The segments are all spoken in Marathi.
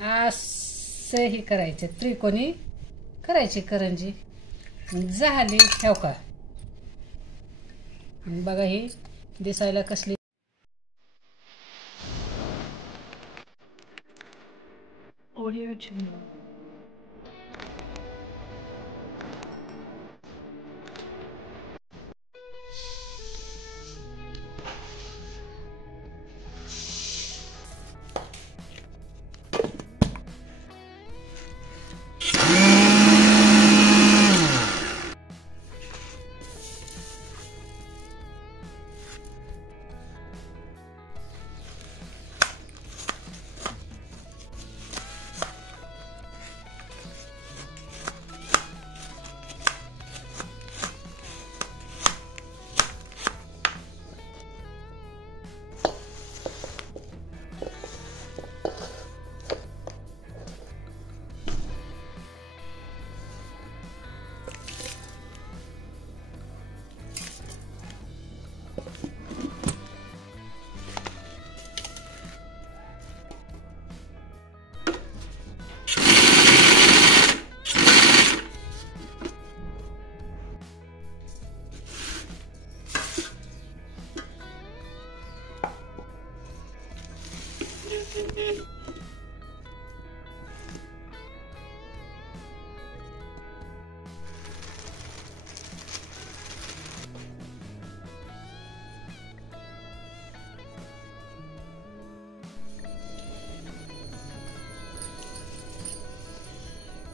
असं ही करायचे, त्रिकोणी करायची करंजी झाली ठेव का. बघा ही दिसायला कसली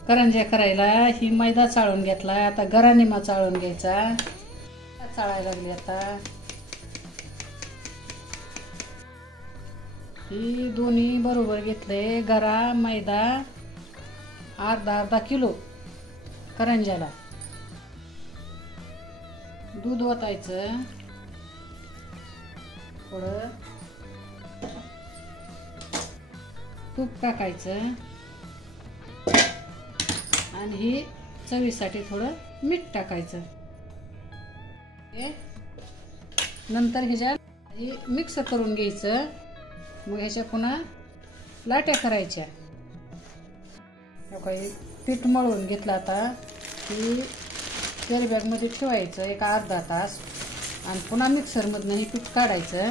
करंज्या करायला ही मैदा चाळून घेतला. आता गरानिमा चाळून घ्यायचा. चाळायला लागली आता. ही दोन्ही बरोबर घेतले. गरा मैदा अर्धा किलो करंज्याला. दूध ओतायचं थोडं, तूप टाकायचं आणि ही चवीसाठी थोडं मीठ टाकायचं. नंतर ह्याच्यात मिक्स करून घ्यायचं. मग ह्याच्या पुन्हा लाट्या करायच्या. काही पीठ मळून घेतलं. आता की कॅरी बॅगमध्ये ठेवायचं एक अर्धा तास आणि पुन्हा मिक्सरमधनं हे पीठ काढायचं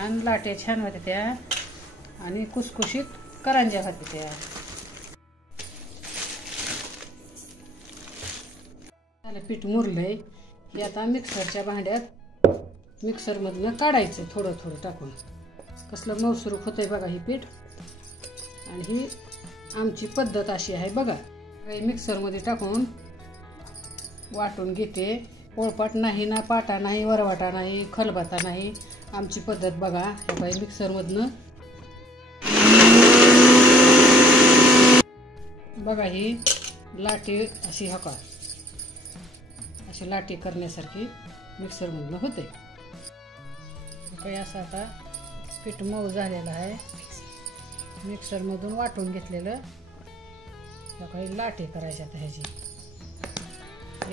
आणि लाट्या छान होत्या त्या आणि कुसकुशीत करंज्या होत्या त्या. पीठ मुरलंय. हे आता मिक्सरच्या भांड्यात मिक्सरमधनं काढायचं थोडं थोडं टाकून. कसलं मऊसुरूक होतंय बघा हे पीठ. आणि ही आमची पद्धत अशी आहे बघा. मिक्सरमध्ये टाकून वाटून घेते. पोळपाट नाही ना, पाटा नाही, वरवाटा नाही, खलबत्ता नाही. आमची पद्धत बघा. हे बाई मिक्सरमधनं बघा ही लाटी अशी हका अशी लाटी करण्यासारखी मिक्सरमधनं होते. काही असं आता पीठ मऊ झालेलं आहे. मिक्सरमधून वाटून घेतलेलं काही लाटी करायच्या आता ह्याची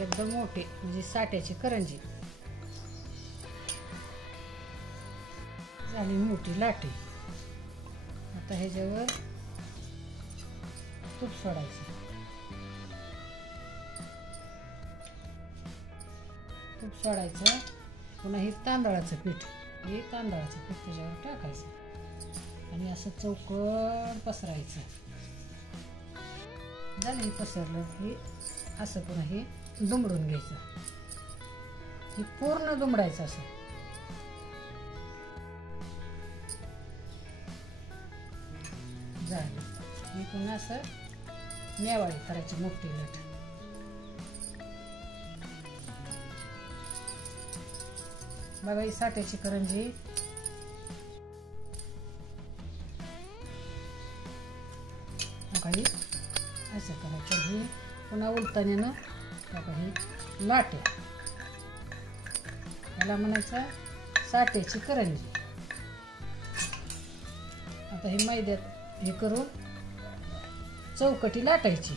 एकदम मोठी म्हणजे साठ्याची करंजी झाली मोठी लाटी. आता ह्याच्यावर तूप सोडायचं. तूप सोडायचं. पुन्हा हे तांदळाचं पीठ त्याच्यावर टाकायचं आणि असं चौकट पसरायचं. झालं हे पसरलं की असं पुन्हा हे दुमडून घ्यायचं. हे पूर्ण दुमडायचं असं. झालं हे पुन्हा असं मेवाडी करायची मोठी लट. बघा ही साठ्याची करंजी काही असं करायचं. ही पुन्हा उलतानेनं काही लाट्या याला म्हणायचं साठ्याची करंजी. आता हे मैद्यात हे करून चौकटी लाटायची.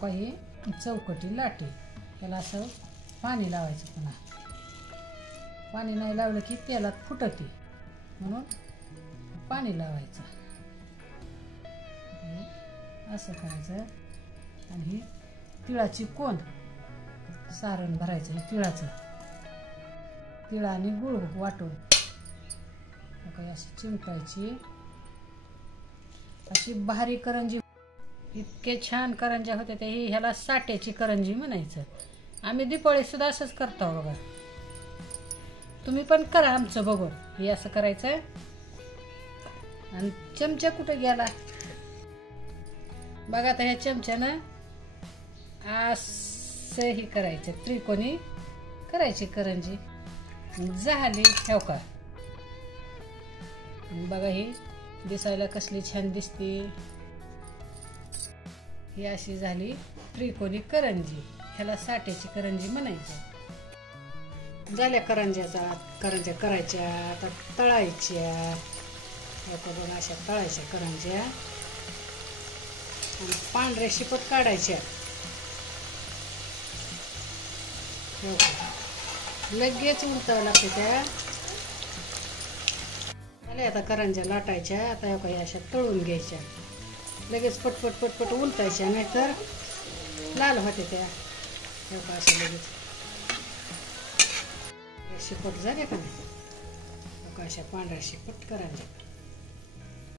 काही चौकटी लाटे. त्याला असं पाणी लावायचं. पुन्हा पाणी नाही लावलं की तेलात फुटते, म्हणून पाणी लावायचं. असं करायचं. आणि ही तिळाची कोंड सारण भरायचं. हे तिळाचं, तिळ आणि गुळ वाटून काही अशी चिमटायची. अशी भारी करंजी. इतके छान करंज्या होत्या त्या. ही ह्याला साट्याची करंजी म्हणायचं. आम्ही दिपाळी सुद्धा असंच करतो बघा. तुम्ही पण करा आमचं बघून. हे असं करायचं. आणि चमचा कुठे गेला बघा. आता ह्या चमच्यानं असं ही करायचं. त्रिकोणी करायची करंजी. झाली. ठेव का बघा. ही दिसायला कसली छान दिसते. ही अशी झाली त्रिकोणी करंजी. ह्याला साट्याची करंजी म्हणायचं. झाल्या करंज्या करायच्या. आता तळायच्या. आता बघा अशा तळायच्या करंज्या. आणि पांढऱ्या शिपट काढायच्या. लगेच उडतावं लागते त्या. झाल्या आता करंज्या लाटायच्या. आता काही अशा तळून घ्यायच्या. लगेच पटपट पटपट उलटायच्या, नाहीतर लाल होते त्या. अशा लगेच शिपट झाल्या का नाही. अशा पांढऱ्या शिपट करायच्या.